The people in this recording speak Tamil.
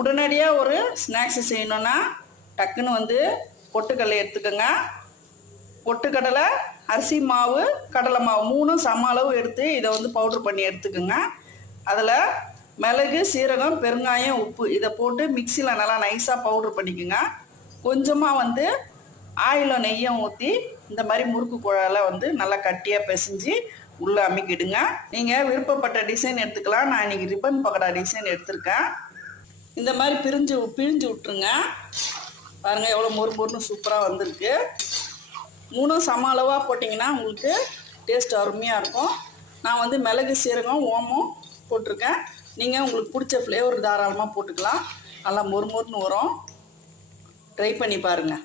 உடனடியாக ஒரு ஸ்நாக்ஸ் செய்யணுன்னா டக்குன்னு வந்து பொட்டுக்கடலை எடுத்துக்கோங்க. பொட்டுக்கடலை, அரிசி மாவு, கடலை மாவு 3ம் சம அளவு எடுத்து இதை வந்து பவுட்ரு பண்ணி எடுத்துக்கோங்க. அதில் மிளகு, சீரகம், பெருங்காயம், உப்பு இதை போட்டு மிக்சியில் நல்லா நைஸாக பவுட்ரு பண்ணிக்கோங்க. கொஞ்சமாக வந்து ஆயிலும் நெய்யும் ஊற்றி இந்த மாதிரி முறுக்கு குழாயில் வந்து நல்லா கட்டியாக பிசைஞ்சு உள்ளே அமுக்கிடுங்க. நீங்கள் விருப்பப்பட்ட டிசைன் எடுத்துக்கலாம். நான் இன்றைக்கி ரிப்பன் பக்கோடா டிசைன் எடுத்திருக்கேன். இந்த மாதிரி பிழிஞ்சு விட்டுருங்க. பாருங்கள் எவ்வளோ மொறுன்னு சூப்பராக வந்திருக்கு. 3ம் சம அளவாக போட்டிங்கன்னா உங்களுக்கு டேஸ்ட் அருமையாக இருக்கும். நான் வந்து மிளகு, சீரகம், ஓமம் போட்டிருக்கேன். நீங்கள் உங்களுக்கு பிடிச்ச ஃப்ளேவர் தாராளமாக போட்டுக்கலாம். நல்லா மொறுன்னு வரும். ட்ரை பண்ணி பாருங்கள்.